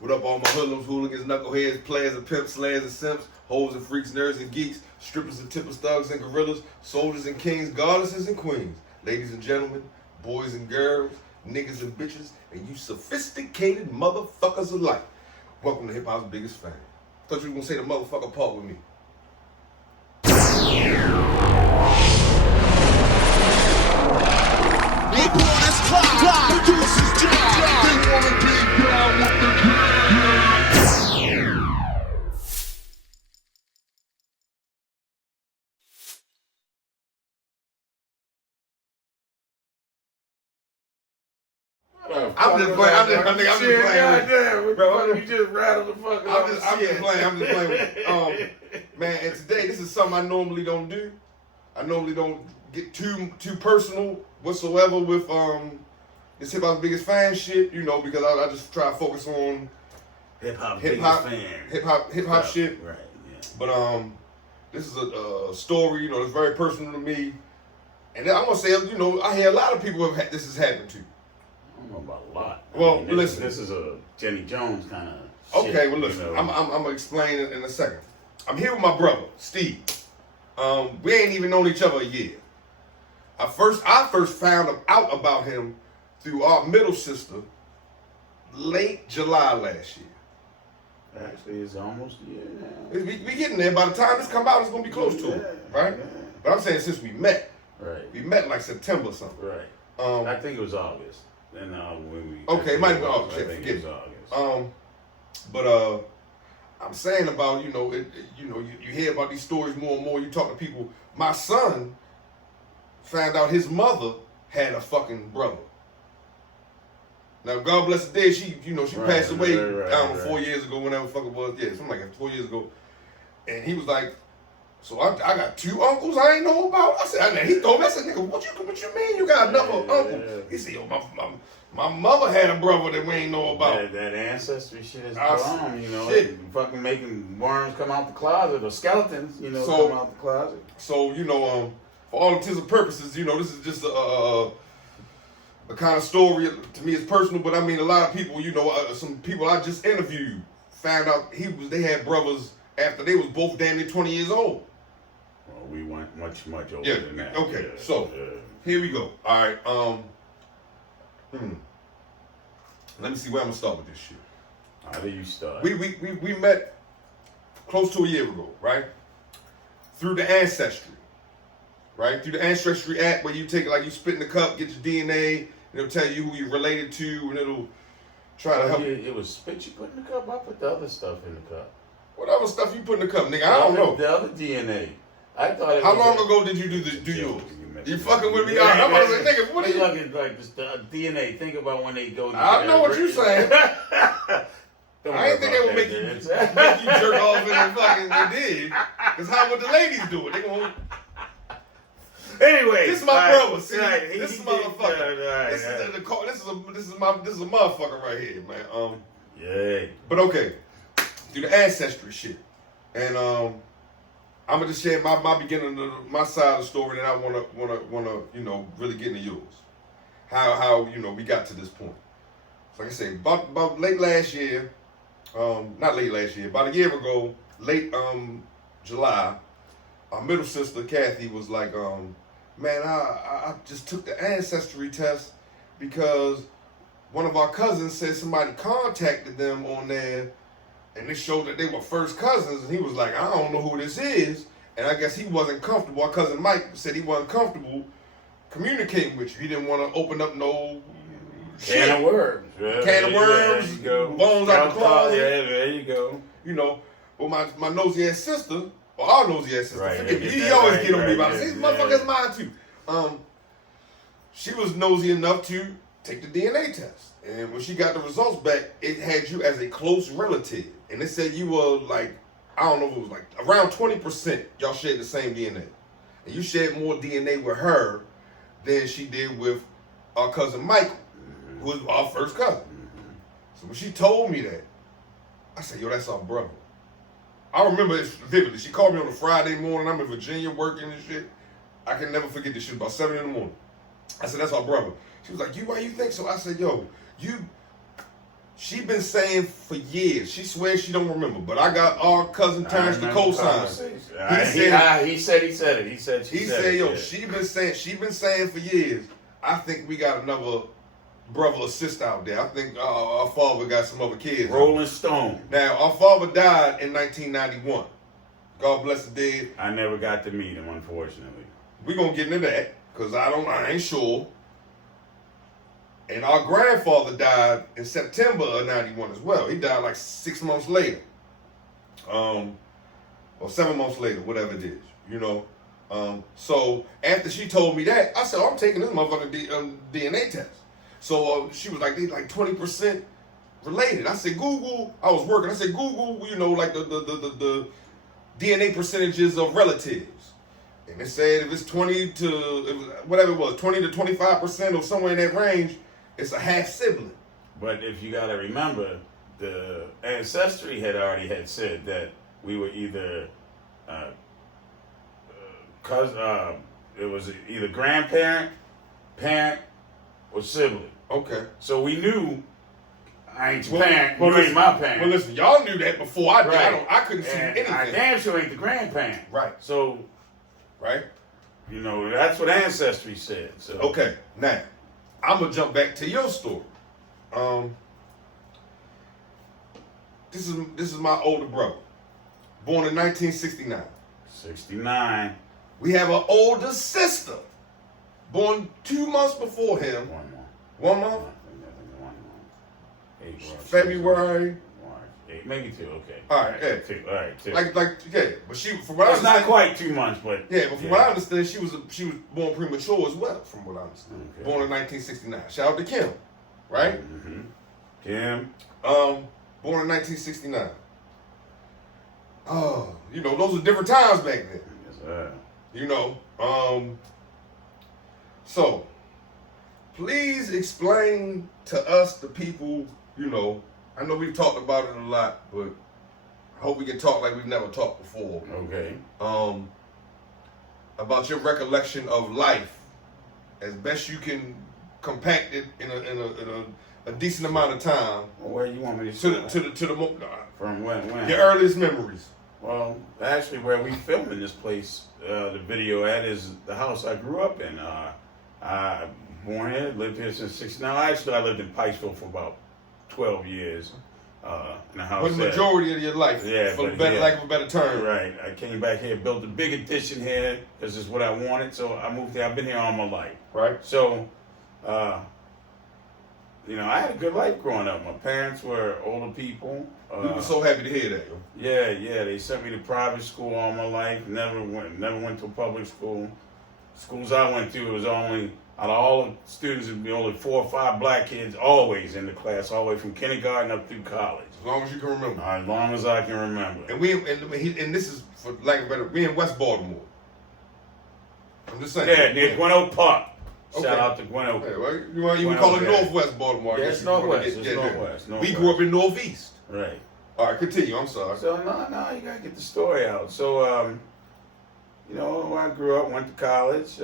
What up, all my hoodlums, hooligans, knuckleheads, players and pimps, slayers and simps, hoes and freaks, nerds and geeks, strippers and tippers, thugs and gorillas, soldiers and kings, goddesses and queens, ladies and gentlemen, boys and girls, niggas and bitches, and you sophisticated motherfuckers alike. Welcome to Hip Hop's Biggest Fan. Thought you were gonna say the motherfucker part with me. I'm just playing. I'm just playing. Bro, you just rattled the fuck up. I'm just playing. Man, and today this is something I normally don't do. I normally don't get too personal whatsoever with this Hip Hop's Biggest Fan shit, you know, because I just try to focus on hip hop shit. Right. Yeah. But this is a story, you know, that's very personal to me. And I'm gonna say, you know, I hear a lot of people this has happened to. I don't know about a lot. Well, listen. This is a Jenny Jones kind of Okay, shit, well, listen. You know? I'm gonna explain it in a second. I'm here with my brother, Steve. We ain't even known each other a year. I first found out about him through our middle sister late July last year. Actually, it's almost a year now. We getting there. By the time this come out, it's gonna be close to it, right? Yeah. But I'm saying since we met. Right. We met like September or something. Right. I think it was August. And when we okay, it might be August. I think it was August. But I'm saying about, you know, you hear about these stories more and more. You talk to people. My son found out his mother had a fucking brother. Now, God bless the day, she passed away, I don't know, 4 years ago, whenever the fuck it was. Yeah, something like that, 4 years ago. And he was like, so I got two uncles I ain't know about. I said, he told me, I said, nigga, what you mean you got another uncle? Yeah. He said, yo, my mother had a brother that we ain't know about. That ancestry shit is gone, you know. Shit. Fucking making worms come out the closet or skeletons, you know, come out the closet. So, you know, for all intents and purposes, you know, this is just a kind of story. To me, it's personal, but I mean, a lot of people, you know, some people I just interviewed found out they had brothers after they was both damn near 20 years old. Well, we went much older than that. Okay, so here we go. All right. Let me see where I'm gonna start with this shit. How do you start? We met close to a year ago, right? Through the Ancestry, right? Through the Ancestry app where you take it like you spit in the cup, get your DNA, and it'll tell you who you're related to, and it'll try to help. It was spit you put in the cup. I put the other stuff in the cup. What other stuff you put in the cup, nigga? I don't know. The other DNA. I thought. How long ago did you do yours? You fucking with me? I'm about to say, nigga, what are you? Looking like the DNA. Think about when they go. I know what you're saying. I ain't think they would make you jerk off in the fucking. They did. That's how would the ladies do it? They gonna. Anyway, this is my brother. See, right, this is motherfucker. This is a motherfucker right here, man. Yeah. But okay, through the Ancestry shit, and I'm gonna just share my beginning of my side of the story, and I wanna you know really get into yours. How you know we got to this point. So like I say, about late last year, not late last year, about a year ago, late July, our middle sister Kathy was like, man, I just took the Ancestry test because one of our cousins said somebody contacted them on there. And it showed that they were first cousins, and he was like, I don't know who this is. And I guess he wasn't comfortable. Our cousin Mike said he wasn't comfortable communicating with you. He didn't want to open up no shit. Can of worms. Can of worms, bones out the closet. Yeah, there you go. You know, well, my nosy ass sister, or our nosy ass sister, right, forgive me, he always get on me about it. These motherfuckers mine too. She was nosy enough to take the DNA test. And when she got the results back, it had you as a close relative. And it said you were like, I don't know if it was like around 20% y'all shared the same DNA. And you shared more DNA with her than she did with our cousin Michael, who was our first cousin. So when she told me that, I said, yo, that's our brother. I remember it vividly. She called me on a Friday morning. I'm in Virginia working and shit. I can never forget this shit, about 7 in the morning. I said, that's our brother. She was like, why you think so? I said, yo, She been saying for years. She swears she don't remember, but I got our cousin Terrence the co-sign. He said it. He said yo, yeah. she been saying for years. I think we got another brother or sister out there. I think our father got some other kids. Rolling Stone. Now our father died in 1991. God bless the dead. I never got to meet him, unfortunately. We gonna get into that because I ain't sure. And our grandfather died in September of 91 as well. He died like 6 months later. Or 7 months later, whatever it is, you know. So after she told me that, I said, I'm taking this motherfucking DNA test. So she was like, they like 20% related. I said, Google, I was working. I said, Google, you know, like the DNA percentages of relatives. And it said if it's 20 to, whatever it was, 20 to 25% or somewhere in that range, it's a half sibling. But if you got to remember, the Ancestry had already said that we were either it was either grandparent, parent, or sibling. Okay. So we knew I ain't your parent, you ain't my parent. Well, listen, y'all knew that before I did. Right. I couldn't see anything. I damn sure ain't the grandparent. Right. So, right. You know, that's what Ancestry said. So. Okay, now I'm gonna jump back to your story. This is my older brother, born in 1969. 69. We have an older sister, born 2 months before him. 1 month. 1 month. 8 February. March. 8, maybe 2. Okay. All right. Yeah. 2. All right. 2. Like yeah. But she, from what I it's understand, not quite 2 months, but yeah. But from what I understand, she was born premature as well. From what I understand, okay. Born in 1969. Shout out to Kim, right? Mm-hmm. Kim. Born in 1969. Oh, you know, those were different times back then. Yes, sir. You know, so please explain to us, the people, you know, I know we've talked about it a lot, but I hope we can talk like we've never talked before. Okay. About your recollection of life, as best you can compact it in a decent amount of time. Well, where you want me to from when? Your earliest memories. Well, actually, where we filming this place, the video at is the house I grew up in. I born here, lived here since '69. Actually, I lived in Pikesville for about 12 years. In a house. But the majority of your life, for lack of a better term. Right. I came back here, built a big addition here because it's what I wanted. So I moved here. I've been here all my life. Right. So, you know, I had a good life growing up. My parents were older people. We were so happy to hear that. Yeah. They sent me to private school all my life. Never went to a public school. Schools I went to, it was only, out of all the students, it'd be only 4 or 5 black kids always in the class, all the way from kindergarten up through college. As long as you can remember. As long as I can remember. And this is, for lack of better, we in West Baltimore. I'm just saying. Yeah, near Gwen Oak Park. Okay. Shout out to Gwen Oak. Hey, well, you want to call it Northwest Baltimore. Yeah, it's Northwest. Northwest. We grew up in Northeast. Right. All right, continue. I'm sorry. So, no, you got to get the story out. So, you know, I grew up, went to college,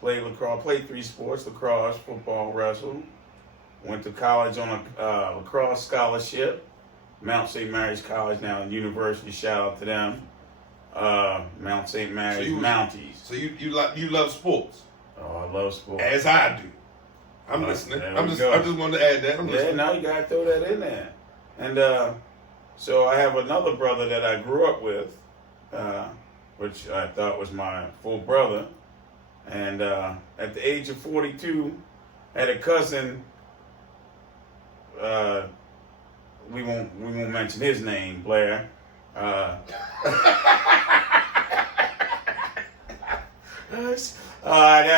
played lacrosse, played 3 sports, lacrosse, football, wrestled. Went to college on a lacrosse scholarship. Mount St. Mary's College, now university, shout out to them. Mount St. Mary's Mounties. So you love sports? Oh, I love sports. As I do. I'm listening. I just wanted to add that. I'm listening. Now you gotta throw that in there. And so I have another brother that I grew up with, which I thought was my full brother. And at the age of 42, I had a cousin. We won't mention his name, Blair. That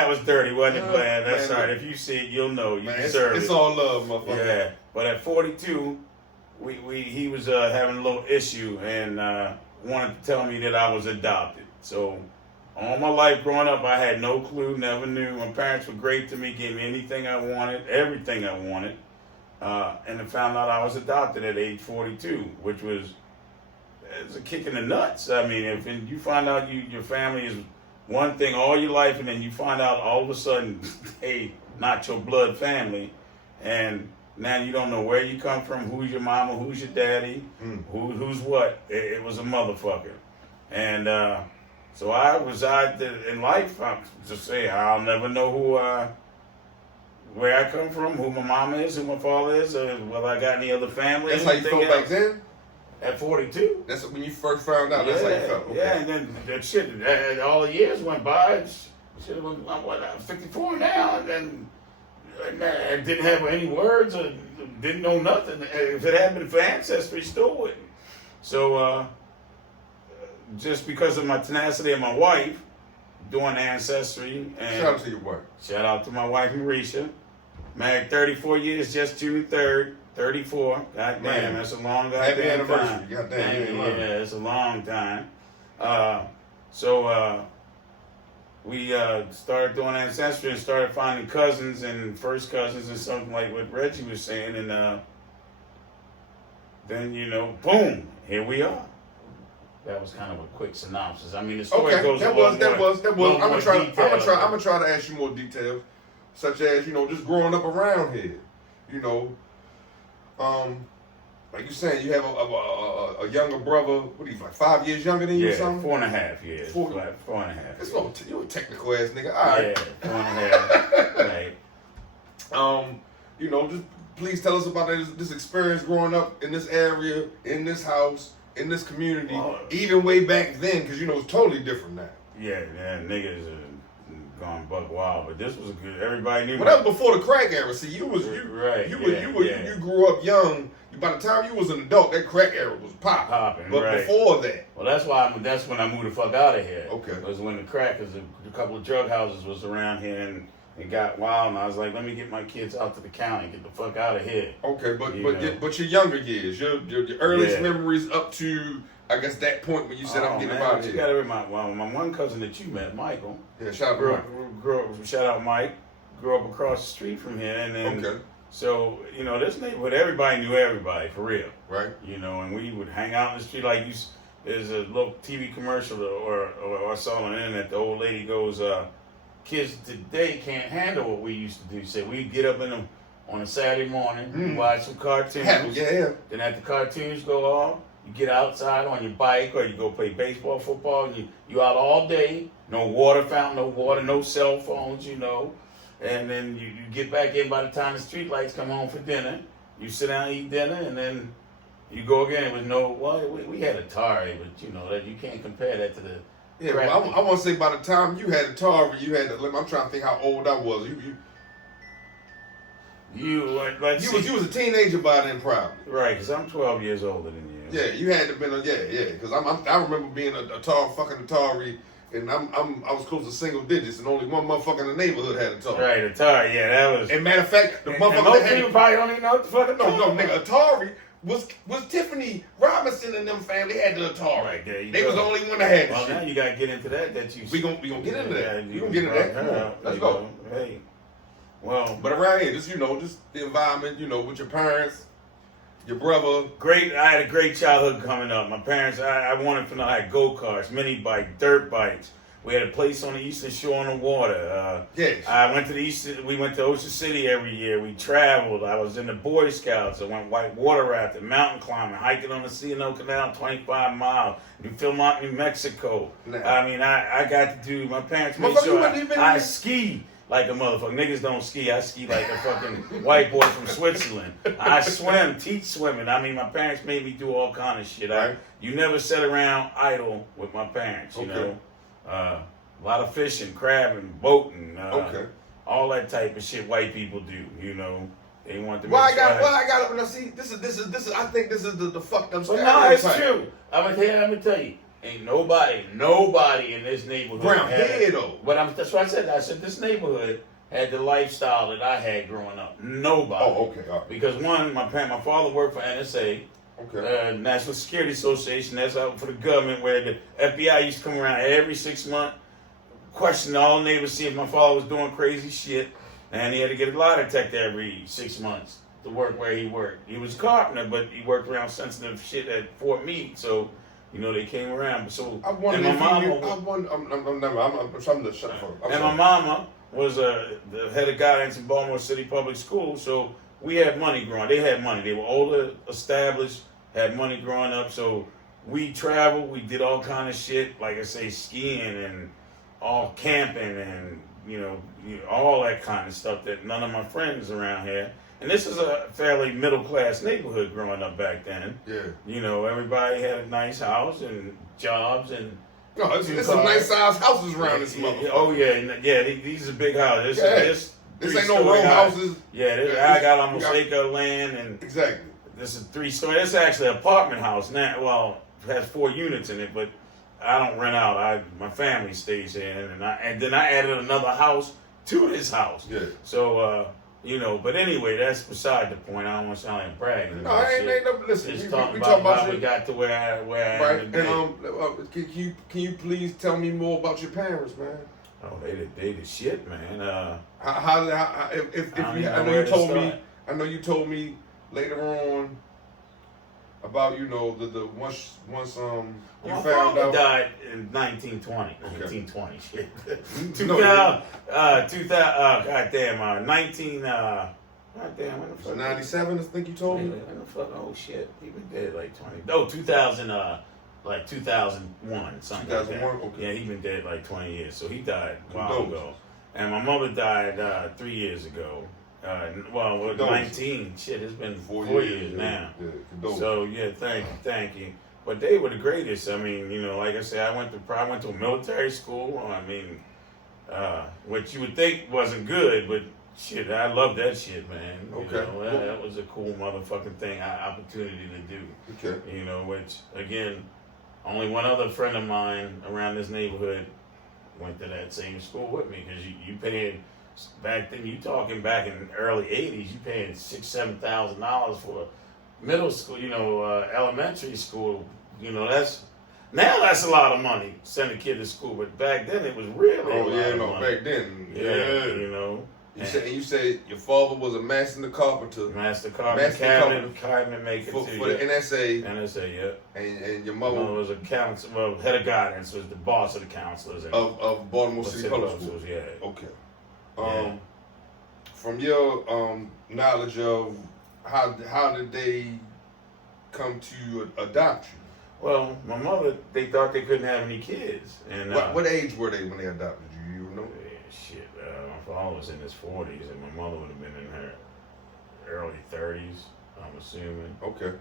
was dirty, wasn't it, Blair? That's all right. If you see it, you'll know. You deserve it. It's all love, motherfucker. Yeah, but at 42, he was having a little issue and wanted to tell me that I was adopted. So all my life growing up, I had no clue, never knew. My parents were great to me, gave me anything I wanted, everything I wanted. And I found out I was adopted at age 42, which was a kick in the nuts. I mean, if you find out your family is one thing all your life, and then you find out all of a sudden, hey, not your blood family, and now you don't know where you come from, who's your mama, who's your daddy, who's what. It was a motherfucker. And so I reside in life. I'm just saying, I'll never know where I come from, who my mama is, who my father is, or whether I got any other family. That's how you felt back then? At 42. That's when you first found out. Yeah, That's how you felt. Okay. Yeah, and then that shit, all the years went by. Shit, I'm 54 now, and then I didn't have any words or didn't know nothing. If it hadn't been for Ancestry, still wouldn't. So, just because of my tenacity of my wife doing Ancestry, and shout out to your wife. Shout out to my wife Marisha. Married 34 years, just June 3rd. 34. God damn, that's a long Happy goddamn anniversary. time. God damn, yeah, it's a long time. We started doing Ancestry and started finding cousins and first cousins and something like what Reggie was saying, and then boom, here we are. That was kind of a quick synopsis. I mean, the story goes that a was. little more I'm gonna try detailed. to ask you more details, such as just growing up around here. Like you saying, you have a younger brother. What are you, like 5 years younger than you or something? 4.5 years. 4.5. It's no, you a technical ass nigga. All right. Yeah, 4.5. Right. Just please tell us about this experience growing up in this area, in this house, in this community, even way back then, because it's totally different now. Yeah, niggas are gone buck wild, but this was good. Everybody knew. But that was before the crack era. See, you grew up young. By the time you was an adult, that crack era was popping. But before that, well, that's when I moved the fuck out of here. Okay, it was when the crack, because a couple of drug houses was around here and it got wild, and I was like, let me get my kids out to the county, get the fuck out of here. Okay, but your younger years, your earliest memories up to, I guess, that point when you said I'm getting out of here. You gotta remember my one cousin that you met, Michael. Yeah, shout out Mike. Grew up across the street from here, and then okay. So this neighborhood, everybody knew everybody for real, right? And we would hang out in the street like you. There's a little TV commercial or I saw on the internet. The old lady goes, "Kids today can't handle what we used to do." So we'd get up on a Saturday morning, watch some cartoons. Yeah. Then after cartoons go off, you get outside on your bike or you go play baseball, football, and you out all day. No water fountain, no water, no cell phones, And then you get back in by the time the street lights come on for dinner. You sit down and eat dinner, and then you go again. It was we had Atari, but that you can't compare that to the. Yeah, well, I want to say by the time you had Atari, you had. I'm trying to think how old I was. You was a teenager by then, probably. Right, because I'm 12 years older than you. Yeah, you had to been because I remember being a fucking Atari. And I was close to single digits, and only one motherfucker in the neighborhood had Atari. Right, Atari, yeah, that was. And matter of fact, the motherfucker most people probably don't even know what the fuck Atari. No, nigga, Atari was Tiffany Robinson and them family had the Atari. Right, they was the only one that had the shit. Well, now you gotta get into that. We gonna get into that. We gonna get into that. Come on, let's go. Hey, well, but around here, just the environment, with your parents. Your brother. I had a great childhood coming up. My parents, I wanted to know I had go-karts, mini bike, dirt bikes. We had a place on the Eastern Shore on the water. Yes. We went to Ocean City every year. We traveled. I was in the Boy Scouts. I went white water rafting, mountain climbing, hiking on the C&O Canal, 25 miles. New Philmont, New Mexico. Nah. I mean, I got to do, my parents made sure I ski. Like a motherfucker. Niggas don't ski. I ski like a fucking white boy from Switzerland. I swim, teach swimming. I mean, my parents made me do all kind of shit. Right. You never sat around idle with my parents, you know. A lot of fishing, crabbing, boating, all that type of shit white people do, They want to I got see, this is I think this is the fucked up stereotype. No, it's true. I'm gonna tell you. Ain't nobody in this neighborhood. But that's what I said. I said this neighborhood had the lifestyle that I had growing up. Nobody. Oh, okay. Right. Because one, my father worked for NSA, National Security Association. That's out for the government, where the FBI used to come around every 6 months, question all neighbors, see if my father was doing crazy shit, and he had to get a lie detector every 6 months to work where he worked. He was a carpenter, but he worked around sensitive shit at Fort Meade, so. They came around. So my mama was the head of guidance in Baltimore City Public Schools. So we had money growing. They had money. They were older, established, had money growing up. So we traveled. We did all kind of shit, like I say, skiing and all camping and all that kind of stuff that none of my friends around here. And this is a fairly middle class neighborhood growing up back then. Yeah. Everybody had a nice house and jobs and. No, it's some nice sized houses around this motherfucker. Oh yeah. These are big houses. This ain't no row houses. I got almost acre of land and exactly. This is 3-story. This is actually an apartment house now. Well, it has 4 units in it, but I don't rent out. My family stays here, and then I added another house to this house. Yeah. So but anyway, that's beside the point. I don't want to sound like bragging. No, ain't no. Listen, Just we talking talking about about how we got to where I right. am today. And can you please tell me more about your parents, man? Oh, they the shit, man. If you, I know you told me later on about the once you my found father out. died in 1920. Okay. 1920 shit. No, 19 goddamn, when the fuck? 97, I think you told me. When the fuck? Oh shit, he been dead like 20. Oh, 2000 like 2001, something 2001, like that. okay. Yeah, he been dead like 20 years. So he died a while Condolences. ago. And my mother died 3 years ago. Well, Condolences. 19. Shit, it's been 4 4 years now. Yeah, condolences. So yeah, thank you. But they were the greatest. I mean, like I said, I went to a military school. I mean, what you would think wasn't good, but shit, I love that shit, man. Okay. That was a cool motherfucking thing, opportunity to do. Okay. Which again, only one other friend of mine around this neighborhood went to that same school with me, because you paying back then. You talking back in the early '80s, you paying $6,000-7,000 for middle school, elementary school. That's a lot of money to send a kid to school, but back then it was really a lot of money. Back then, You said your father was a master carpenter. Master cabinet maker for too, the NSA. NSA, yeah. And your mother was a counselor, well, head of guidance, was the boss of the counselors of Baltimore City Public Schools. Yeah. Okay. From your knowledge of how did they come to adopt you? Well, my mother, they thought they couldn't have any kids, and what age were they when they adopted you? You know? Shit, my father was in his 40s, and my mother would have been in her early 30s. I'm assuming. Okay.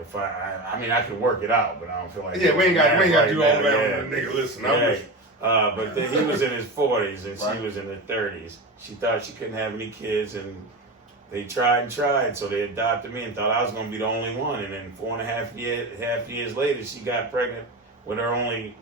If I mean, I could work it out, but I don't feel like. Yeah, we ain't got to do all that. Nigga, listen. But then he was in his 40s and right. She was in her 30s. She thought she couldn't have any kids, and they tried, so they adopted me and thought I was going to be the only one. And then 4.5 years later, she got pregnant with her only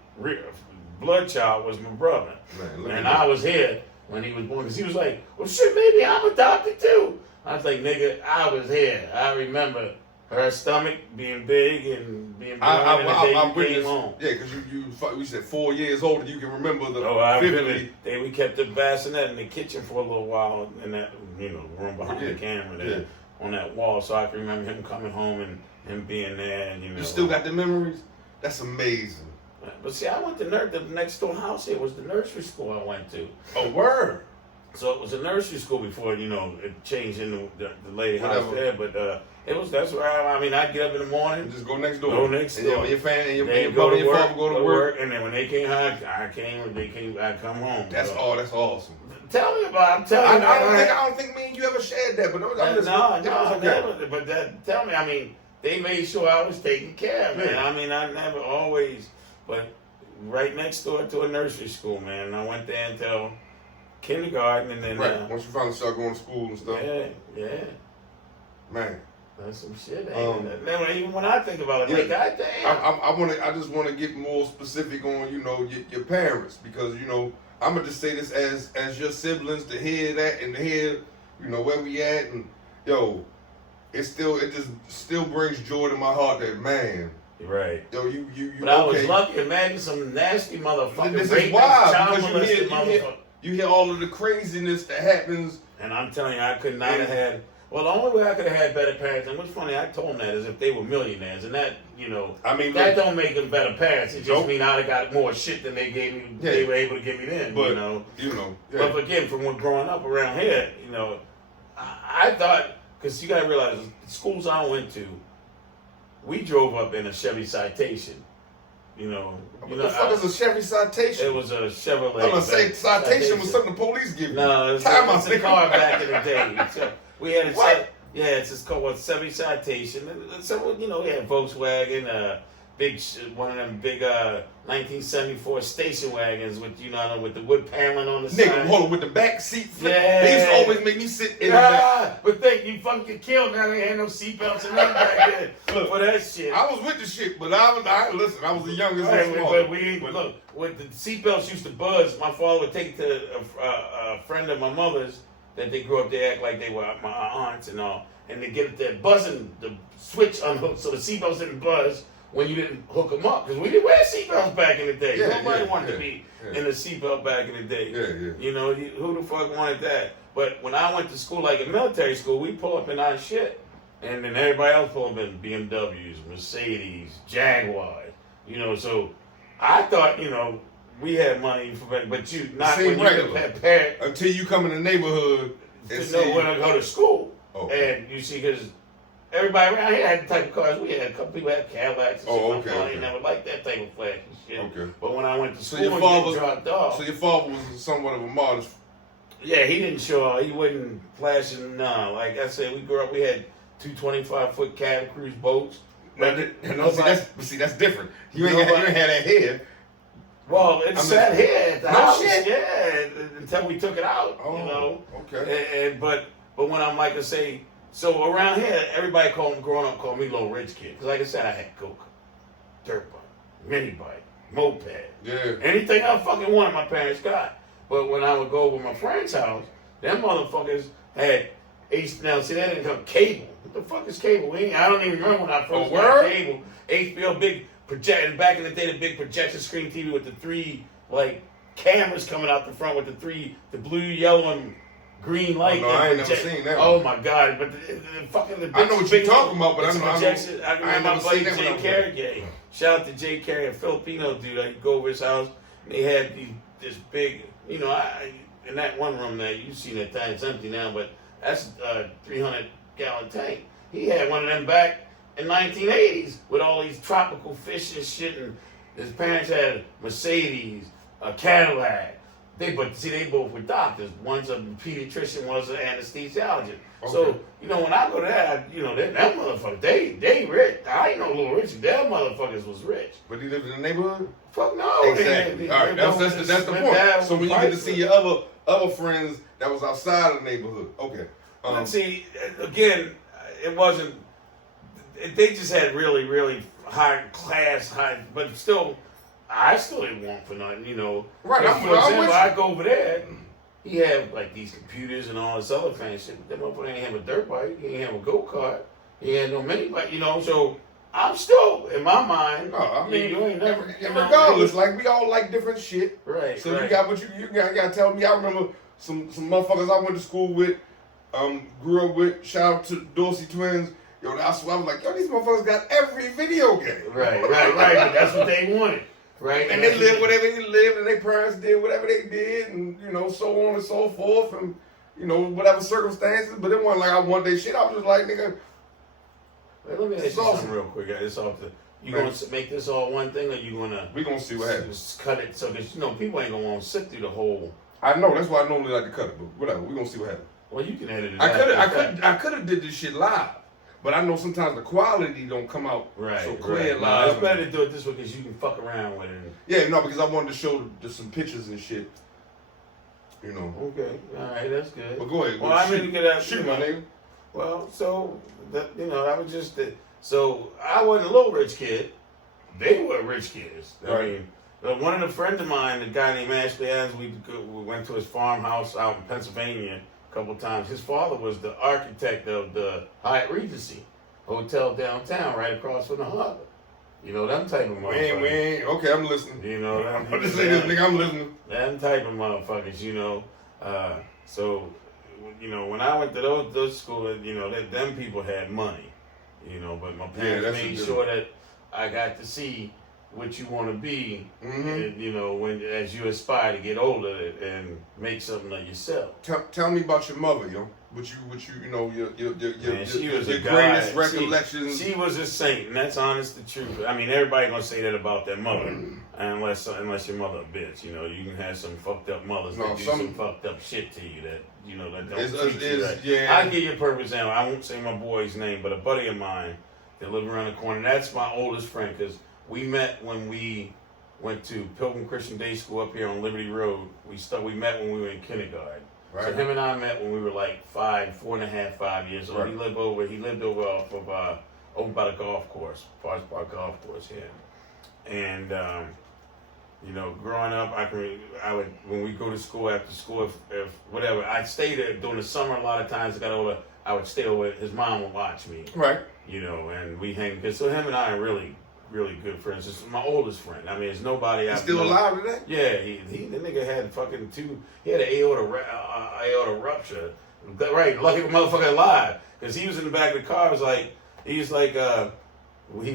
blood child was my brother. And I was here when he was born, because he was like, well, shit, maybe I'm adopted too. I was like, nigga, I was here. I remember her stomach being big and being born, and the day you came home. Yeah, because you said 4 years old, and you can remember the vividly. We kept the bassinet in the kitchen for a little while in that room behind the camera there on that wall, so I can remember him coming home and him being there. And, you still got the memories? That's amazing. But see, I went to the next door house here was the nursery school I went to. Oh, word. So it was a nursery school before, it changed into the lady house there. But that's where I'd get up in the morning. Just go next door. Go next door. And your family, your father go to work. And then when they came home, I'd come home. That's awesome. Tell me about it. I don't think me and you ever shared that, but never. But tell me, they made sure I was taken care of, man. I never always, but right next door to a nursery school, man. And I went there until kindergarten, and then once you finally start going to school and stuff. Yeah. Man, that's some shit. Even when I think about it, goddamn. I just want to get more specific on your parents, because I'm gonna just say this as your siblings, to hear that and to hear where we at, and it just still brings joy to my heart that, man. Right. Yo, you. But I was lucky. Imagine some nasty motherfucker. This is wild, because you hear all of the craziness that happens. And I'm telling you, I could not have had. Well, the only way I could have had better parents, and what's funny, I told them that, is if they were millionaires, and that, that don't make them better parents. It just mean I'd have got more shit than they gave me. Yeah. They were able to give me then. But Yeah. But again, from growing up around here, I thought, because you got to realize, the schools I went to, we drove up in a Chevy Citation. What the fuck is a Chevy Citation? It was a Chevrolet. I'm gonna say citation was something the police give you. No, it's a car back in the day. So we had it's just called Chevy Citation. So we had Volkswagen, one of them big 1974 station wagons with with the wood paneling on the side. Nigga, hold on, with the back seat flip. Yeah. They used to always make me sit in the back. But you fucking get killed now. They had no seatbelts and nothing back then. Look, for that shit. I was with the shit, but I was the youngest. But when the seatbelts used to buzz, my father would take it to a friend of my mother's that they grew up. They act like they were my aunts and all, and they get that buzzing, the switch unhooked so the seatbelts didn't buzz when you didn't hook them up, because we didn't wear seatbelts back in the day. Nobody wanted to be in a seatbelt back in the day. Who the fuck wanted that? But when I went to school, like in military school, we pull up in our shit, and then everybody else pull up in BMWs, Mercedes, Jaguars. So I thought we had money but you not when you had until you come in the neighborhood to know when to go to school. And you see, because everybody around here had the type of cars we had. A couple people had Cadillacs and shit. My father never liked that type of flashy shit. Okay. But when I went to school and dropped off. So your father was somewhat of a modest. Yeah, he didn't show off. He wasn't flashing none. Like I said, we grew up, we had 225-foot cabin cruise boats. See, that's different. You ain't had that head. Well, it sat here at the house. Yeah, until we took it out. Okay. But when I'm like I say, so around here, everybody growing up called me Little Rich Kid. Because like I said, I had go-kart, dirt bike, mini bike, moped. Yeah. Anything I fucking wanted, my parents got. But when I would go over my friend's house, them motherfuckers had now see, that didn't come cable. What the fuck is cable? I don't even remember when I first got cable. HBO, big project. Back in the day, the big projection screen TV with the 3 cameras coming out the front with the blue, yellow, and green light. I ain't never seen that. Oh my god! But the big, I know what you're talking about, but I remember my buddy Jay Carey. Shout out to Jay Carey, a Filipino dude. I go over his house. And they had this big, in that one room there. You've seen that tank. It's empty now, but that's a 300-gallon tank. He had one of them back in 1980s with all these tropical fish and shit. And his parents had Mercedes, a Cadillac. They both were doctors. One's a pediatrician, one's an anesthesiologist. Okay. So, when I go there, that motherfucker, they rich. I ain't no Little Richie. Them motherfuckers was rich. But he lived in the neighborhood? Fuck no. Exactly. All right, that's the point. So when you get to see your other friends that was outside of the neighborhood, okay. See, again, it wasn't. They just had really, really high class, but still. I still didn't want for nothing, Right. For example, I go over there, he had these computers and all this other fancy shit. But that motherfucker ain't have a dirt bike, he ain't have a go-kart, he had no mini bike, so I'm still, in my mind, you ain't never. Regardless, we all like different shit. Right. So you got what you got to tell me. I remember some motherfuckers I went to school with, grew up with, shout out to Dorsey twins. Yo, I was like, these motherfuckers got every video game. Right. But that's what they wanted. Right. And they lived whatever they lived, and their parents did whatever they did, and so on and so forth, and whatever circumstances. But it wasn't like I wanted their shit. I was just like, nigga. Let me ask you something real quick. It's off you gonna make this all one thing, or you gonna? We gonna see what happens. Cut it so that people ain't gonna want to sit through the whole. I know that's why I normally like to cut it, but whatever. We gonna see what happens. Well, you can edit it. I could have did this shit live. But I know sometimes the quality don't come out so clear live. No, it's better to do it this way because you can fuck around with it. Yeah, no, because I wanted to show some pictures and shit. Okay, all right, that's good. But go ahead. Well, I mean to get out. Shoot, my nigga. Well, so I was just so I wasn't a Little Rich Kid. They were rich kids. Right. I mean, one of the friends of mine, a guy named Ashley Adams, we went to his farmhouse out in Pennsylvania a couple of times. His father was the architect of the Hyatt Regency Hotel downtown, right across from the harbor. Them type of motherfuckers. We ain't. Okay, I'm listening. I'm just saying this, nigga. I'm listening. Them type of motherfuckers, So, when I went to those schools, them people had money, But my parents made sure that I got to see what you want to be, when as you aspire to get older and make something of yourself. Tell me about your mother, yo. you know, your Man, greatest recollections. She was a saint, and that's honest the truth. I mean, everybody gonna say that about their mother, unless your mother a bitch. You know, you can have some fucked up mothers that do some fucked up shit to you that you know that don't treat you right. Yeah. I'll give you a perfect example. I won't say my boy's name, but a buddy of mine that lived around the corner. That's my oldest friend because we met when we went to Pilgrim Christian Day School up here on Liberty Road. We met when we were in kindergarten. Right. So him and I met when we were like 4 and a half, 5 years old. Right. He lived over off of over by the golf course, Forest Park Golf Course here. And you know, growing up, I would when we go to school after school, if whatever, I'd stay there during the summer. A lot of times, I would stay over. His mom would watch me. Right. You know, and we hang. So him and I are really good friends. It's my oldest friend. I mean, there's nobody. He's still alive today? Yeah, the nigga had fucking he had an aorta rupture. Right, lucky the motherfucker alive. Because he was in the back of the car. He was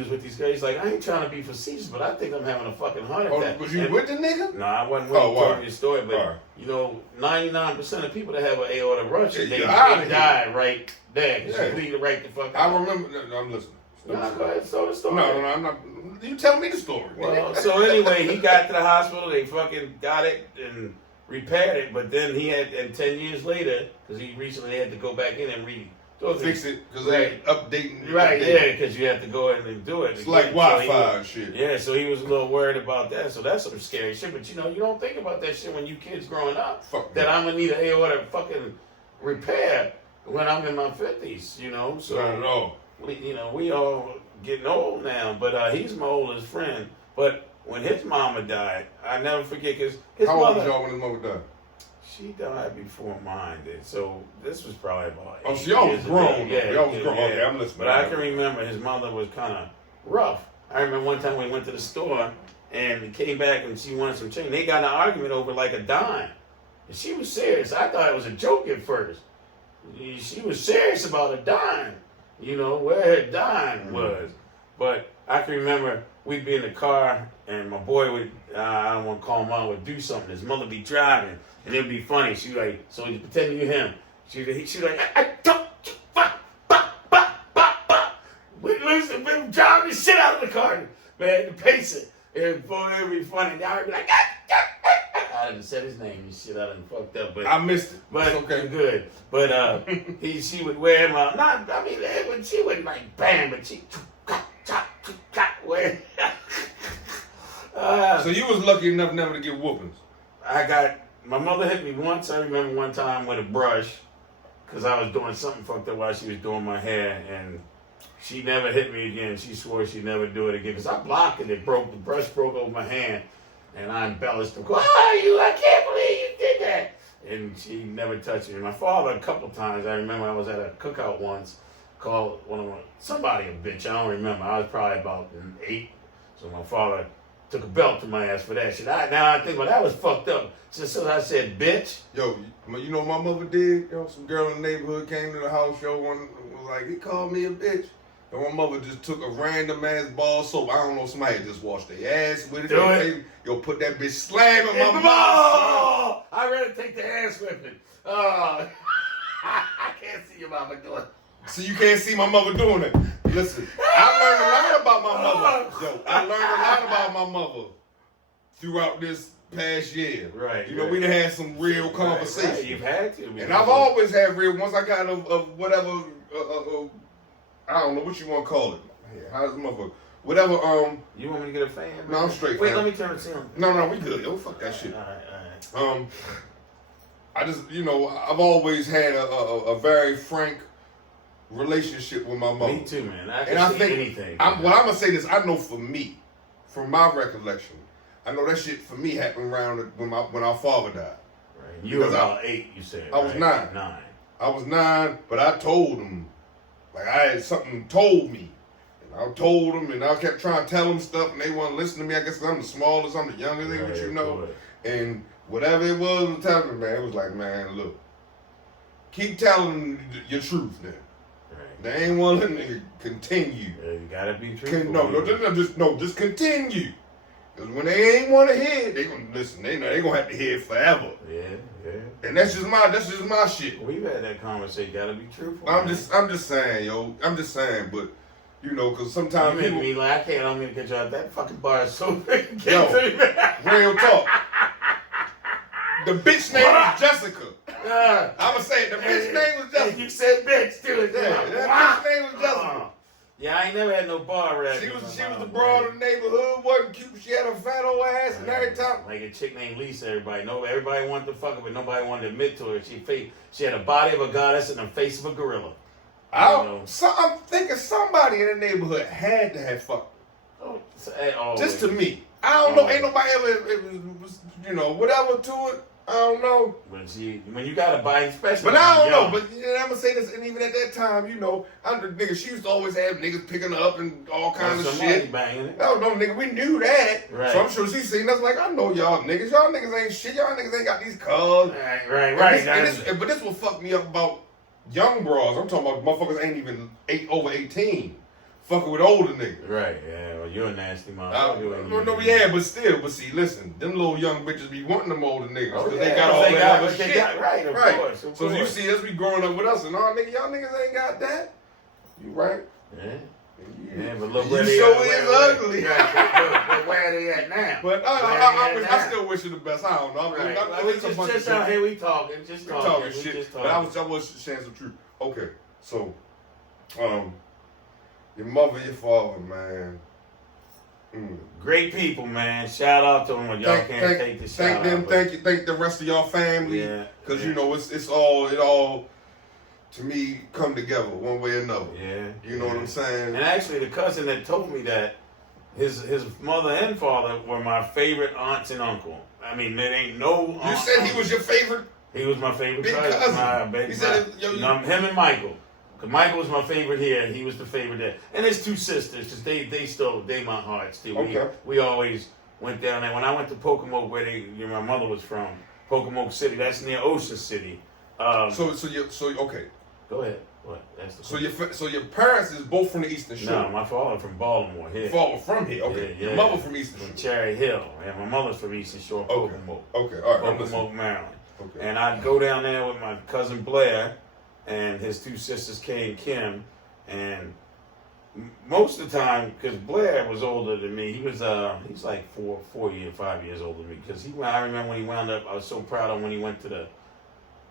with these guys. He's like, I ain't trying to be facetious, but I think I'm having a fucking heart attack. Was you with the nigga? No, I wasn't with him telling you the story. But, you know, 99% of people that have an aorta rupture, they die right there. Because you bleed right the fuck out. I remember. No, I'm listening. No, go ahead, tell the story. No, I'm not. You tell me the story. Well, so anyway, he got to the hospital. They fucking got it and repaired it. But then and 10 years later, because he recently had to go back in and fix it because they updating. Right, yeah, because you have to go in and do it. It's like Wi-Fi and shit. Yeah, so he was a little worried about that. So that's some scary shit. But you know, you don't think about that shit when you kids growing up. That I'm gonna need an aorta fucking repair when I'm in my 50s. You know, so not at all. We all getting old now, but he's my oldest friend. But when his mama died, I never forget because his How mother. old was y'all when his mother died? She died before mine did, so this was probably about. Oh, so y'all was grown. Yeah, y'all was grown. Okay, I'm listening. But I can remember his mother was kind of rough. I remember one time we went to the store and we came back and she wanted some change. They got in an argument over like a dime, and she was serious. I thought it was a joke at first. She was serious about a dime. You know, where her dime was. But I can remember we'd be in the car and my boy would, I don't want to call him out, would do something. His mother be driving and it'd be funny. She'd like, so you pretend you're him. She'd like, I don't, we listen, we driving the shit out of the car. Man, the pace it. It'd be funny. Now I'd be like, I didn't say his name and shit. I done fucked up, but I missed it. But okay, good. But she would wear him out. She wouldn't like bam, but she wear. So you was lucky enough never to get whoopings. My mother hit me once. I remember one time with a brush because I was doing something fucked up while she was doing my hair, and she never hit me again. She swore she'd never do it again because I blocked it. The brush broke over my hand. And I embellished them. I can't believe you did that. And she never touched me. My father, a couple times, I remember I was at a cookout once, called somebody a bitch. I don't remember. I was probably about 8. So my father took a belt to my ass for that shit. Now I think, that was fucked up. So I said, bitch. Yo, you know what my mother did? Yo, some girl in the neighborhood came to the house, was like, he called me a bitch. And my mother just took a random ass ball of soap. I don't know, somebody just washed their ass with it. Yo, put that bitch slam in my mouth. Oh, I'd rather take the ass whipping. Oh, I can't see your mama doing it. So you can't see my mother doing it. Listen, I learned a lot about my mother. Yo, I learned a lot about my mother throughout this past year. Right. You know, we done had some real conversations. Right. You've had to. And I've always had real. Once I got of whatever. I don't know what you want to call it. How's the motherfucker? Whatever, You want me to get a fan? No, I'm straight. Wait, let me turn it on. No, we good. Yo, fuck that shit. All right. I just, I've always had a very frank relationship with my mother. Me too, man. I think anything. I'm gonna say this. I know for me, from my recollection, I know that shit for me happened around when our father died. Right. You were about 8, you said. I was 9. 9. I was 9, but I told him, like I had something told me. I told them, and I kept trying to tell them stuff, and they wouldn't listen to me. I guess I'm the smallest, I'm the youngest, but And whatever it was, telling me, man, it was like, man, look, keep telling them your truth, then. Right. They ain't want to continue. Yeah, you gotta be truthful. Just continue. Because when they ain't want to hear it, they gonna listen. They know they gonna have to hear it forever. Yeah. And that's just my shit. We've had that conversation. Gotta be truthful. I'm just saying, yo. I'm just saying, but you know, because sometimes you people. Me like I don't mean to get you out. That fucking bar is so big. Yo, real talk. The bitch name was Jessica. I'ma say it. The bitch name was Jessica. You said bitch too. Yeah, that bitch name was Jessica. Yeah, I ain't never had no bar rap. She was the broad of the neighborhood, wasn't cute. She had a fat old ass and every time. Like a chick named Lisa, everybody wanted to fuck her, but nobody wanted to admit to her. She had a body of a goddess and the face of a gorilla. I'm thinking somebody in the neighborhood had to have fucked her. Just to me. I don't know. Ain't nobody ever, it was, you know, whatever to it. I don't know. But see, when you got a body, especially. But I don't know. But you know, I'm gonna say this, and even at that time, you know, she used to always have niggas picking her up and all kinds of shit. Banging it. No, nigga, we knew that. Right. So I'm sure she seen us like, I know y'all niggas. Y'all niggas ain't shit. Y'all niggas ain't got these cars. Right. But this will fuck me up about young bras. I'm talking about motherfuckers ain't even over 18. Fucking with older niggas. Right, yeah. Well, you're a nasty motherfucker. No, yeah, but still. But see, listen, them little young bitches be wanting them older niggas. Because they got all that other shit. Right, of course. So you see us be growing up with us and all niggas, y'all niggas ain't got that. You right? Yeah, but look you where they so at. Is ugly. But where are they at now? But I still wish you the best. I don't know. We just out here, we talking. Just talking. Shit. But I was sharing some truth. Okay, so, your mother, your father, man. Great people, man. Shout out to them. Y'all can't take the shout out. Thank the rest of y'all family. Yeah. Because you know it all to me come together one way or another. Yeah. You know what I'm saying? And actually, the cousin that told me that his mother and father were my favorite aunts and uncle. I mean, there ain't no. You said he was your favorite. He was my favorite big cousin. He said him and Michael. Cause Michael was my favorite here, and he was the favorite there. And his two sisters, cause they my hearts too. Okay. We always went down there. When I went to Pocomoke, where my mother was from, Pocomoke City, that's near Ocean City. Okay. Go ahead. What? That's the so your parents is both from the Eastern Shore. No, my father from Baltimore here. Father from here. Okay. Yeah. Your mother from Eastern Shore. From Cherry Hill, and my mother's from Eastern Shore, Pocomoke. Okay. All right. Pocomoke, Maryland. Okay. And I'd go down there with my cousin Blair. And his two sisters, Kay and Kim, and most of the time, because Blair was older than me, he's like 5 years older than me. Because I remember when he wound up, I was so proud of him when he went to the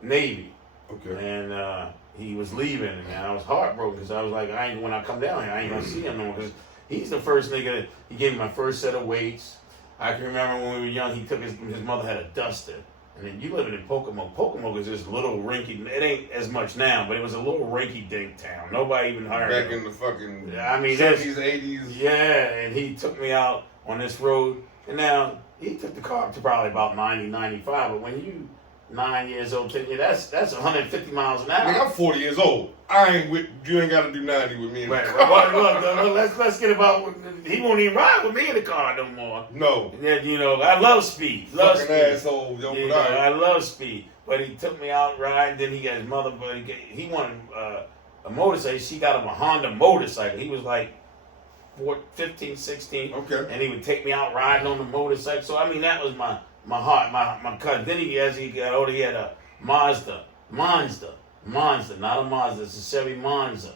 Navy. Okay. And he was leaving, and I was heartbroken because I was like, when I come down here, I ain't gonna see him no more. Because he's the first nigga he gave me my first set of weights. I can remember when we were young, he took his mother had a duster. And then you living in Pocomoke. Pocomoke is this little rinky. It ain't as much now, but it was a little rinky-dink town. Nobody even hired back him. In the fucking 70s, 80s. Yeah, and he took me out on this road. And now he took the car up to probably about 90, 95. But when you 9 years old, 10 years, that's 150 miles an hour. I'm 40 years old. You ain't got to do 90 with me in the car. Look, let's get about. He won't even ride with me in the car no more. No. Yeah, you know, I love speed. Fucking asshole. I love speed. But he took me out riding. Then he got his mother. But he wanted a motorcycle. She got him a Honda motorcycle. He was like 15, 16. Okay. And he would take me out riding on the motorcycle. So I mean, that was my heart, my cousin. Then as he got older, he had a Monza, not a Mazda. It's a Chevy Monza.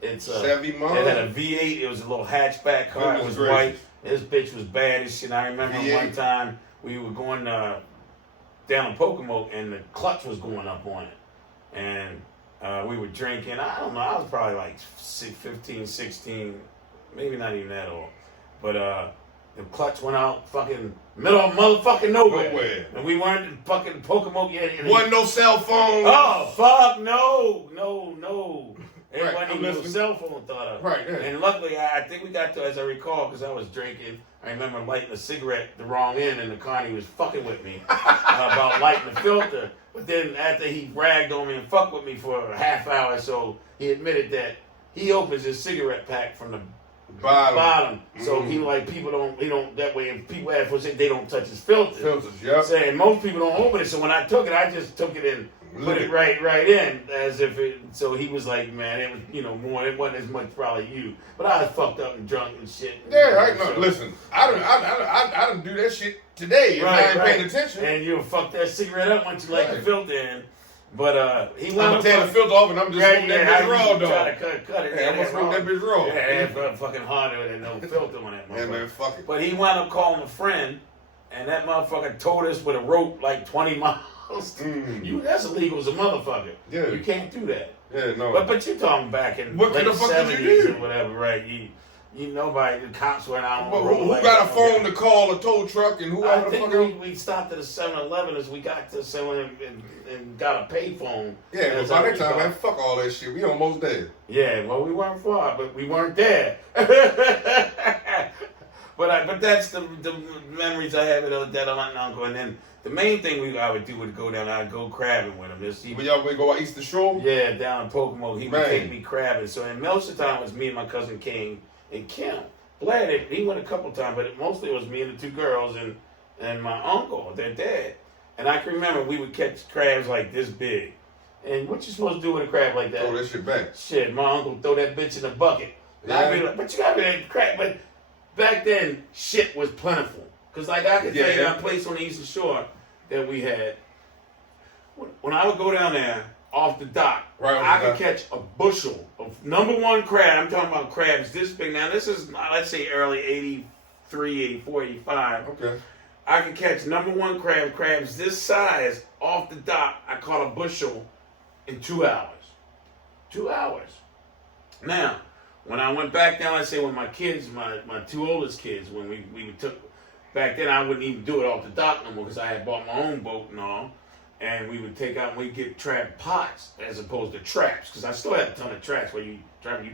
It's a Chevy Monza. It had a V8. It was a little hatchback car. It was white. This bitch was bad as shit. I remember V8. One time we were going down to Pocomoke and the clutch was going up on it, and we were drinking. I don't know. I was probably like 15, 16, maybe not even that old, but the clutch went out fucking middle of motherfucking nowhere. And we weren't in fucking Pocomoke yet. Wasn't no cell phone. Oh, fuck, no. It right, wasn't even no cell phone thought of. Right, yeah. And luckily, I think we got to, as I recall, because I was drinking, I remember lighting a cigarette the wrong end, and the Connie was fucking with me about lighting the filter. But then after he bragged on me and fucked with me for a half hour or so, he admitted that he opens his cigarette pack from the bottom. So he that way if people ask for it, they don't touch his filters. Yeah. Saying most people don't open it. So when I took it, I just took it in put it right in as if it. So he was like, man, it was more. It wasn't as much probably you, but I was fucked up and drunk and shit. Yeah, listen, I don't do that shit today if I ain't paying attention. And you'll fuck that cigarette up once you light the filter in. But he went I'm gonna tear the filter off and I'm just smoking that bitch raw, dog. Try to cut it. Yeah, I'm gonna smoke that bitch raw. Yeah, that's fucking harder than no filter on that motherfucker. Yeah, man, fuck it. But he wound up calling a friend, and that motherfucker towed us with a rope like 20 miles. That's illegal as a motherfucker. Yeah. You can't do that. Yeah, no. But you're talking back in what late the fuck 70s did you do? or whatever, right? Nobody, the cops went out on the road. Who got a phone to call a tow truck and I think we stopped at a 7-Eleven as we got to 7 and got a payphone. Yeah, but by that time, man, fuck all that shit. We almost there. Yeah, well, we weren't far, but we weren't there. But that's the memories I have of that aunt and uncle. And then the main thing I would do would go down. I'd go crabbing with him. When y'all would go out Eastern Shore? Yeah, down in Pocono. He would take me crabbing. So and most of the time it was me and my cousin King and Kim. Glad he went a couple times, but mostly it was me and the two girls and my uncle, their dad. And I can remember we would catch crabs like this big. And what you supposed to do with a crab like that? Throw that shit back. Shit, my uncle throw that bitch in a bucket. And I'd be like, but you gotta be crab. But back then, shit was plentiful. Because like I could tell you that place on the Eastern Shore that we had, when I would go down there off the dock, I could catch a bushel of number one crab. I'm talking about crabs this big. Now this is, let's say early 83, 84, 85. Okay. I could catch number one crabs this size off the dock. I caught a bushel in 2 hours. 2 hours. Now, when I went back down, let's say with my kids, my two oldest kids, when we took, back then I wouldn't even do it off the dock no more because I had bought my own boat and all. And we would take out and we'd get trap pots as opposed to traps. Because I still had a ton of traps where you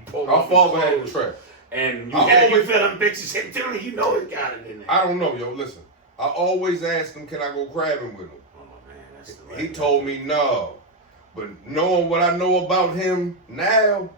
pull I'll fall behind the trap. And you feel them bitches hit through you know it got it in there. I don't know, yo, listen. I always asked him, can I go crabbing with him? Oh, man, that's the He told me no. But knowing what I know about him now,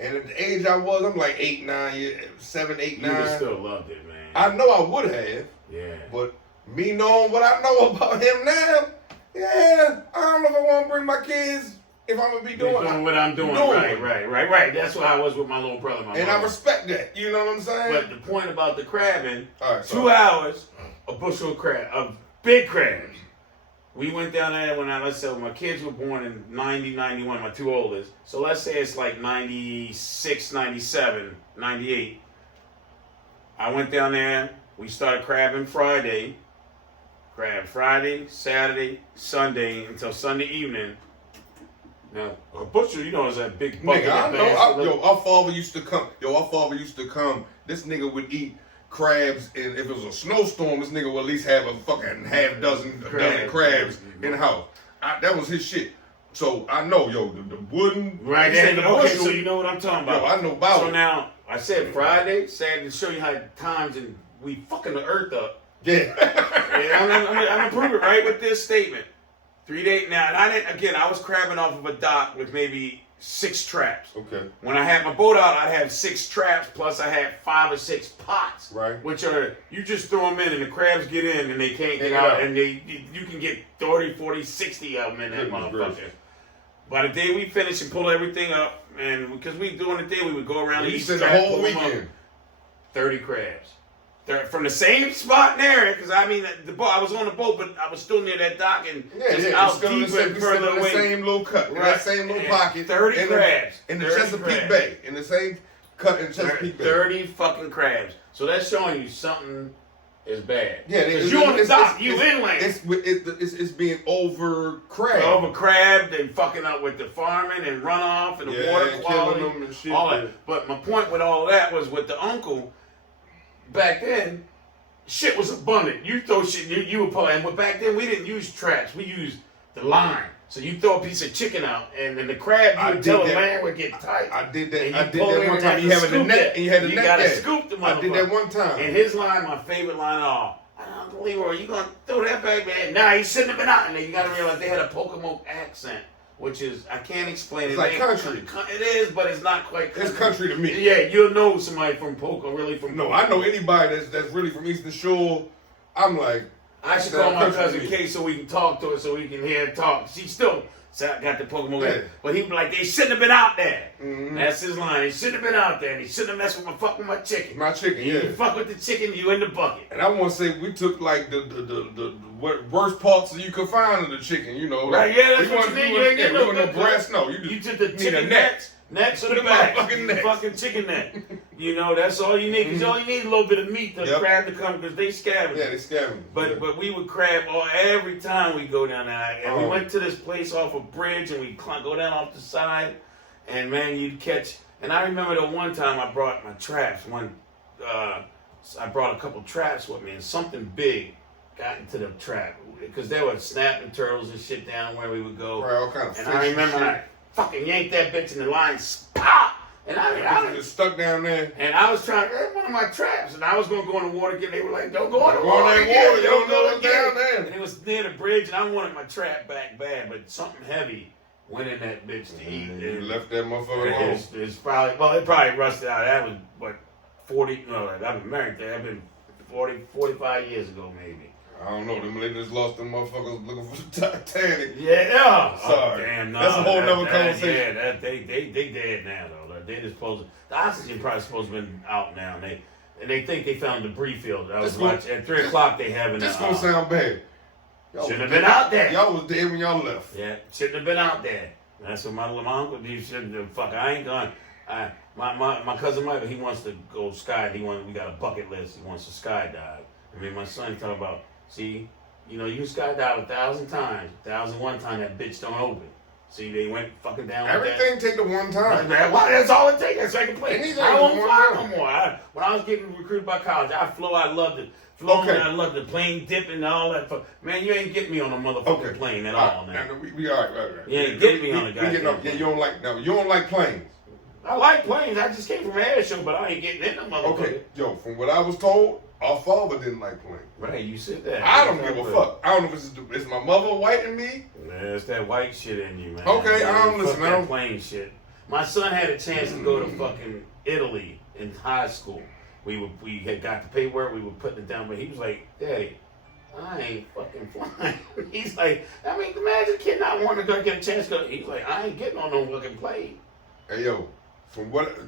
and at the age I was, I'm like 8, 9 years, 7, 8, 9. You would still loved it, man. I know I would have. Yeah. But me knowing what I know about him now, yeah, I don't know if I want to bring my kids if I'm gonna be doing what I'm doing. Right. That's what I was with my little brother. I respect that. You know what I'm saying? But the point about the crabbing, right, 2 hours, a bushel of crab, of big crabs. We went down there when let's say my kids were born in 90, 91, my two oldest. So let's say it's like 96, 97, 98. I went down there. We started crabbing Friday. Crab Friday, Saturday, Sunday until Sunday evening. Now, a bushel, is that big bucket. Nigga, I know. Our father used to come. This nigga would eat crabs, and if it was a snowstorm, this nigga would at least have a fucking half dozen crabs in the house. That was his shit. So I know, the wooden. Right, okay, so you know what I'm talking about. Yo, I know about it. So now, I said Friday, Saturday, to show you how times and we fucking the earth up. Yeah. I'm gonna prove it right with this statement. 3 days now, and I was crabbing off of a dock with maybe 6 traps. Okay. When I had my boat out, I'd have 6 traps, plus I had 5 or 6 pots. Right. Which are, you just throw them in and the crabs get in and they can't get out. And you can get 30, 40, 60 of them in that motherfucker. By the day we finish and pull everything up, and because we during the day, we would go around each trap, the whole weekend. 30 crabs. From the same spot and area, because I was on the boat, but I was still near that dock and out deeper and further away. In the same little cut, in that same little pocket. 30 crabs. In the Chesapeake Bay. In the same cut in Chesapeake Bay. 30 fucking crabs. So that's showing you something is bad. Yeah, because you on the dock, you inland. It's being over-crabbed. Over-crabbed and fucking up with the farming and runoff and the water quality. Killing them and shit. All that. But my point with all of that was with the uncle. Back then, shit was abundant. You throw shit, you would pull. And back then, we didn't use traps. We used the line. So you throw a piece of chicken out, and then the crab, you would tell the line would get tight. I did that one time. You had the net, and you had the net. You gotta scoop the motherfucker. I did that one time. And his line, my favorite line, Uncle Leroy, you gonna throw that back, man? Nah, he shouldn't have been out. And then you gotta realize they had a Pocono accent. Which is, I can't explain it. It's like country. It is, but it's not quite country. It's country to me. Yeah, you'll know somebody from Poco, really from No, I know anybody that's really from Eastern Shore. I'm like, I should call my cousin Kay so we can talk to her, so we can hear her talk. She still got the Pokemon game. But he be like, they shouldn't have been out there. Mm-hmm. That's his line. They shouldn't have been out there. They shouldn't have messed with my chicken. My chicken, yeah. You fuck with the chicken, you in the bucket. And I want to say we took like the worst parts that you could find of the chicken, you know. Right, yeah, that's what you need. You ain't getting no breast, no. You took the chicken necks or the back. Fucking chicken neck. You know, that's all you need. Because all you need is a little bit of meat to crab to come, because they scavenge. Yeah, they scavenge. But we would crab every time we go down there. And we went to this place off a bridge, and we go down off the side, and man, you'd catch. And I remember the one time I brought my traps. I brought a couple traps with me, and something big got into the trap, because there were snapping turtles and shit down where we would go. Right, all kind of fish. And I remember I fucking yanked that bitch in the line, pop! And I was stuck down there. And I was trying to earn one of my traps, and I was going to go in the water again. They were like, don't go in the water. Don't go down there. And it was near the bridge, and I wanted my trap back bad, but something heavy went in that bitch to eat. You left that motherfucker alone. It's probably, well, it probably rusted out. That was, what, 40, no, I've been married there. I've been 45 years ago, maybe. I don't know. Them ladies lost them motherfuckers looking for the Titanic. Yeah. Sorry. Damn, no. That's a whole nother conversation. Yeah, they dead now, though. They just supposed the oxygen probably supposed to have been out now. And they think they found debris field. I was watching at 3 o'clock. They having this gonna sound bad. Shouldn't have been out there. Y'all was dead when y'all left. Yeah, shouldn't have been out there. That's what my uncle did. Shouldn't have. Fuck, I ain't gone. My cousin Michael, he wants to go sky. We got a bucket list. He wants to skydive. I mean, my son talking about, see, you know, you skydive 1,000 times. 1,001 time that bitch don't open. See, they went fucking down. Everything take the one time. That's all it takes. That's second place. I won't fly no more. When I was getting recruited by college, I flew. I loved it. I loved the plane dipping and all that. Man, you ain't get me on a motherfucking plane at all. Now we all right. You ain't get me on a goddamn plane. You don't like planes. I like planes. I just came from an air show, but I ain't getting in them motherfucker. Okay, yo, from what I was told, our father didn't like planes. Right, you said that. I don't give a fuck. I don't know if it's my mother white in me. Man, it's that white shit in you, man. Okay, I don't listen. I don't plane shit. My son had a chance to go to fucking Italy in high school. We had got the paperwork. We were putting it down, but he was like, "Daddy, I ain't fucking flying." He's like, I mean, imagine a kid not wanting to go get a chance to go. He's like, I ain't getting on no fucking plane. Hey yo,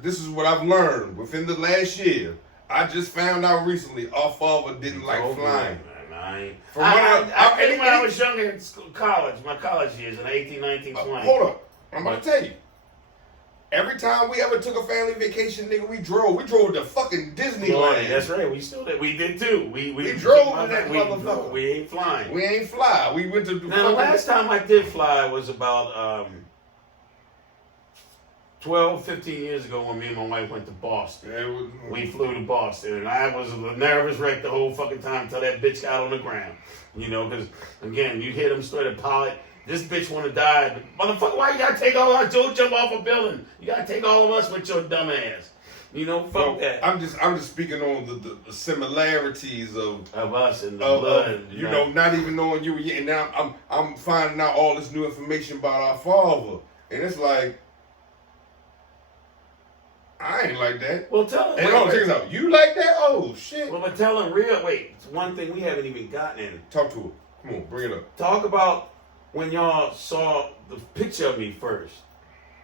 this is what I've learned within the last year. I just found out recently our father didn't like flying. I when I was younger in college, my college years in 18, 19, 20. Hold up. I'm about to tell you. Every time we ever took a family vacation, nigga, we drove to fucking Disneyland. That's right. We did too. We drove to that motherfucker. We ain't flying. We ain't fly. We went to Now the last time I did fly was about 12, 15 years ago when me and my wife went to Boston. Yeah, we flew to Boston, and I was a nervous wreck the whole fucking time until that bitch got on the ground. You know, because, again, you hear them straight at pilot, this bitch want to die. But, motherfucker, why you got to take all our Joe jump off a building? You got to take all of us with your dumb ass. You know, fuck that. I'm just speaking on the similarities of us and the blood. You know, not even knowing you. And now I'm finding out all this new information about our father. And it's like, I ain't like that. Well, tell him. Check this out. You like that? Oh, shit. Well, but tell him real. Wait, it's one thing we haven't even gotten in. Talk to him. Come on, bring it up. Talk about when y'all saw the picture of me first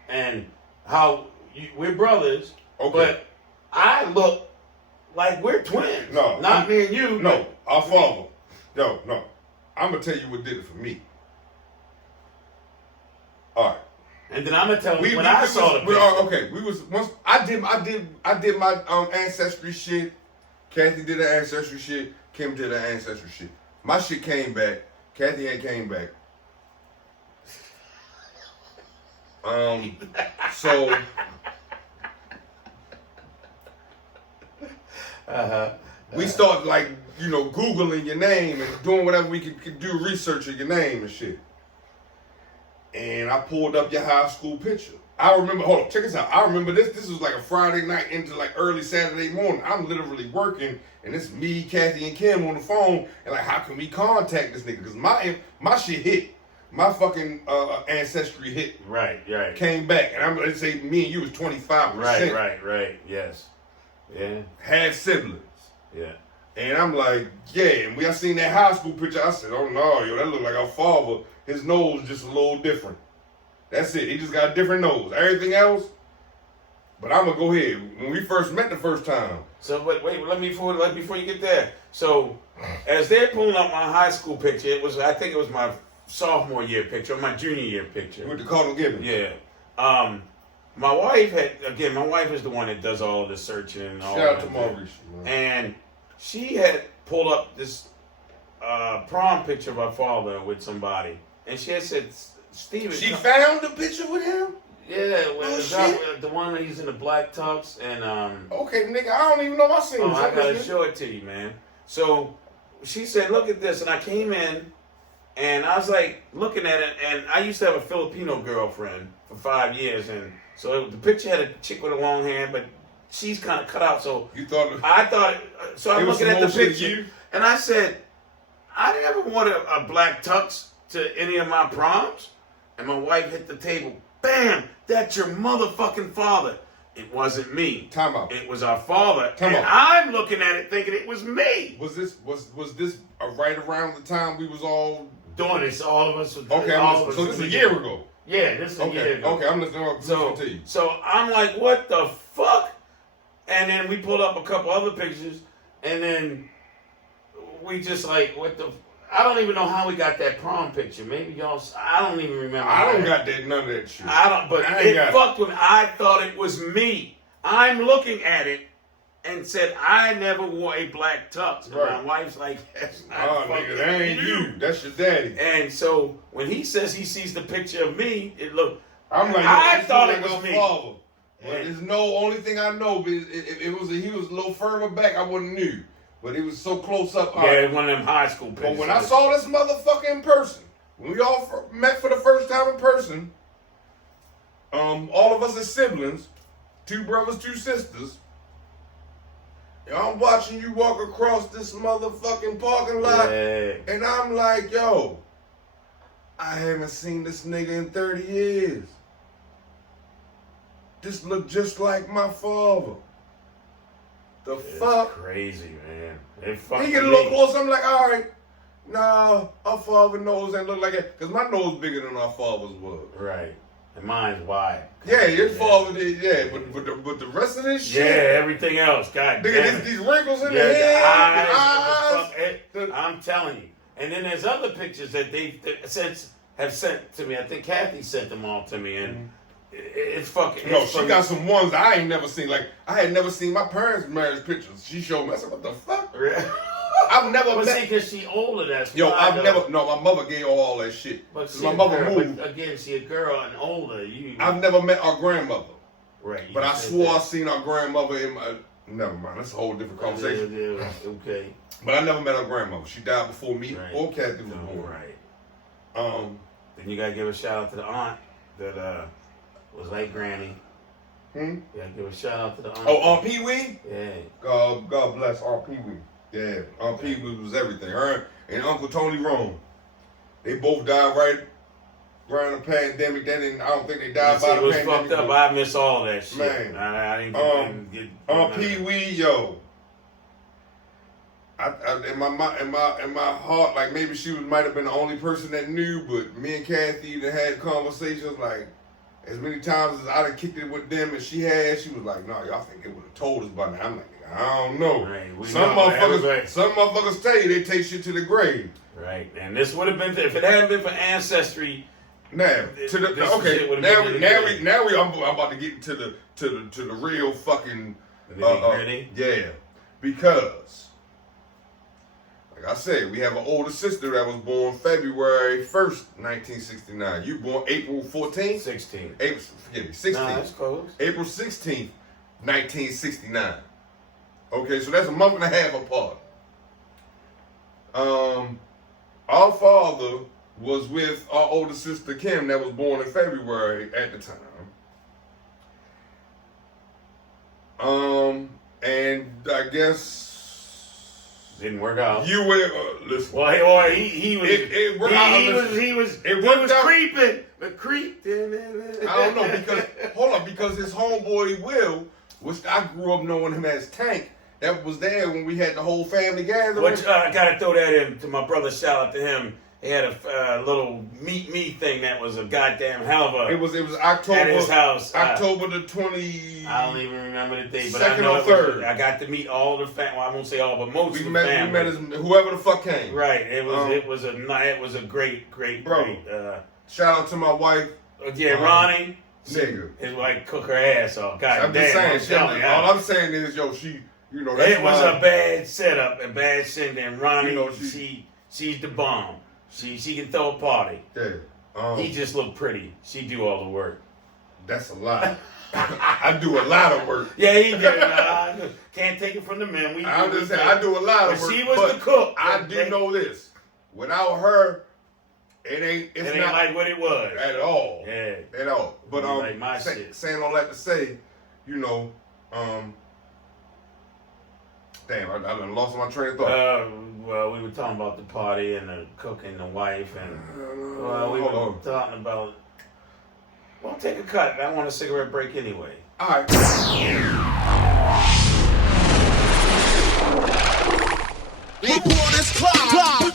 and how we're brothers, but I look like we're twins. No. Not me and you. No, our father. No. I'm going to tell you what did it for me. All right. And then I'm gonna tell you when I saw the picture. Okay, we was once I did my ancestry shit. Kathy did her ancestry shit. Kim did her ancestry shit. My shit came back. Kathy ain't came back. So we start like Googling your name and doing whatever we could do research of your name and shit. And I pulled up your high school picture. I remember, hold on, check this out. I remember this. This was like a Friday night into like early Saturday morning. I'm literally working, and it's me, Kathy, and Kim on the phone. And like, how can we contact this nigga? Because my shit hit. My fucking ancestry hit. Right. Came back. And I'm going to say me and you was 25%. Right. Yes. Yeah. Had siblings. Yeah. And I'm like, yeah. And when I seen that high school picture, I said, oh no, yo, that look like our father. His nose just a little different. That's it. He just got a different nose. Everything else. But I'm gonna go ahead. When we first met the first time. So wait, before you get there. So as they're pulling up my high school picture, I think it was my sophomore year picture, or my junior year picture. With the Cardinal Gibbons. Yeah. My wife my wife is the one that does all of the searching and all Shout out that. to Maurice. And she had pulled up this prom picture of her father with somebody. And she had said, Steven. She found the picture with him? Yeah, Oh, the one that he's in the black tux and Okay, nigga, I don't even know if I seen this. I gotta show it to you, man. So she said, look at this, and I came in and I was like looking at it, and I used to have a Filipino girlfriend for 5 years, and so the picture had a chick with a long hair, but she's kind of cut out. So you thought so I'm looking at the picture, and I said, I never wore a black tux to any of my proms, and my wife hit the table. Bam! That's your motherfucking father. It wasn't me. Time out. It was our father. Time and out. I'm looking at it thinking it was me. Was this right around the time we was all Doing this, all of us. okay? So this is a year ago. Yeah, this is a year ago. Okay, I'm listening to you. So I'm like, what the fuck? And then we pulled up a couple other pictures, and then we just like, what the. I don't even know how we got that prom picture. Maybe y'all. I don't even remember. I don't got none of that shit. I don't. But it fucked with me. I thought it was me. I'm looking at it and said I never wore a black tux. And my wife's like, that's not fucking nigga, that ain't you. That's your daddy. And so when he says he sees the picture of me, it looked. I'm like, I thought it was me. Father. But there's no only thing I know. But he was a little further back. I wouldn't knew. But it was so close up. Yeah, one of them high school pictures. But when I saw this motherfucker in person, when we all met for the first time in person, all of us as siblings, 2 brothers, 2 sisters, I'm watching you walk across this motherfucking parking lot, and I'm like, yo, I haven't seen this nigga in 30 years. This look just like my father. The fuck? Crazy, man. He get a little close. I'm like, all right, nah, our father nose ain't look like that. Because my nose bigger than our father's was. Right. And mine's wide. Yeah, your father did, yeah. But the rest of this shit. Yeah, everything else. God damn these wrinkles in the head. The eyes. I'm telling you. And then there's other pictures that they have sent to me. I think Kathy sent them all to me. And it's fucking. No, she got some ones I ain't never seen. Like, I had never seen my parents' marriage pictures. She showed me. I said, what the fuck? I've never met. Because she older, that's Yo, I've never. No, my mother gave all that shit. But my mother moved. But again, she a girl and older. I've never met our grandmother. Right. But I swore I seen our grandmother in my. Never mind. That's a whole different conversation. Okay. But I never met our grandmother. She died before me or Kathy was born. Right. Then you gotta give a shout out to the aunt that was like Granny. You gotta give a shout out to the aunt. Oh, Aunt Pee Wee? Yeah. God bless Aunt Pee Wee. Yeah, Aunt Pee Wee was everything. Her and Uncle Tony Rome. They both died right around the pandemic. I don't think they died by the pandemic. It was fucked up. I miss all that shit. Man. I didn't get Aunt Pee Wee, yo. In my heart, like maybe she might have been the only person that knew, but me and Kathy had conversations like as many times as I done kicked it with them, and she was like, "No, y'all think they would have told us by now." I'm like, I don't know. Right, some motherfuckers tell you they take shit to the grave. Right, and this would have been if it hadn't been for Ancestry. Now, I'm about to get to the real fucking yeah, because like I said, we have an older sister that was born February 1st, 1969. You born April 14th? 16th. Forgive me, 16th. Nah, that's close. April 16th, 1969. Okay, so that's a month and a half apart. Our father was with our older sister Kim that was born in February at the time. And I guess didn't work out. You were listen. Well, he was. It worked out. He was creeping. The creep. I don't know because hold on, because his homeboy Will, which I grew up knowing him as Tank, that was there when we had the whole family gathering. Which I gotta throw that in to my brother. Shout out to him. He had a little meet me thing that was a goddamn hell of a. It was October at his house. October the 20. I don't even remember the date, but second I know or third. I got to meet all the family. Well, I won't say all, but most of the We family. met whoever the fuck came. Right. It was a great Bro. Shout out to my wife. Ronnie. Nigga. His wife cook her ass off. God I'm damn. just saying. All I'm saying is, yo, she, you know, that's it was a bad setup, a bad shit. And Ronnie, you know, she's the bomb. She can throw a party. Yeah. He just look pretty. She do all the work. That's a lot. I do a lot of work. Yeah, he did. Can't take it from the men. I'm just saying, I do a lot of work. She was the cook. I do know this. Without her, it's not like what it was at all. Yeah, at all. But like my shit. Saying all that to say, you know, damn, I done lost my train of thought. Well, we were talking about the party and the cooking, the wife, and we were talking about. Well, take a cut. I want a cigarette break anyway. All right. Reporters clock.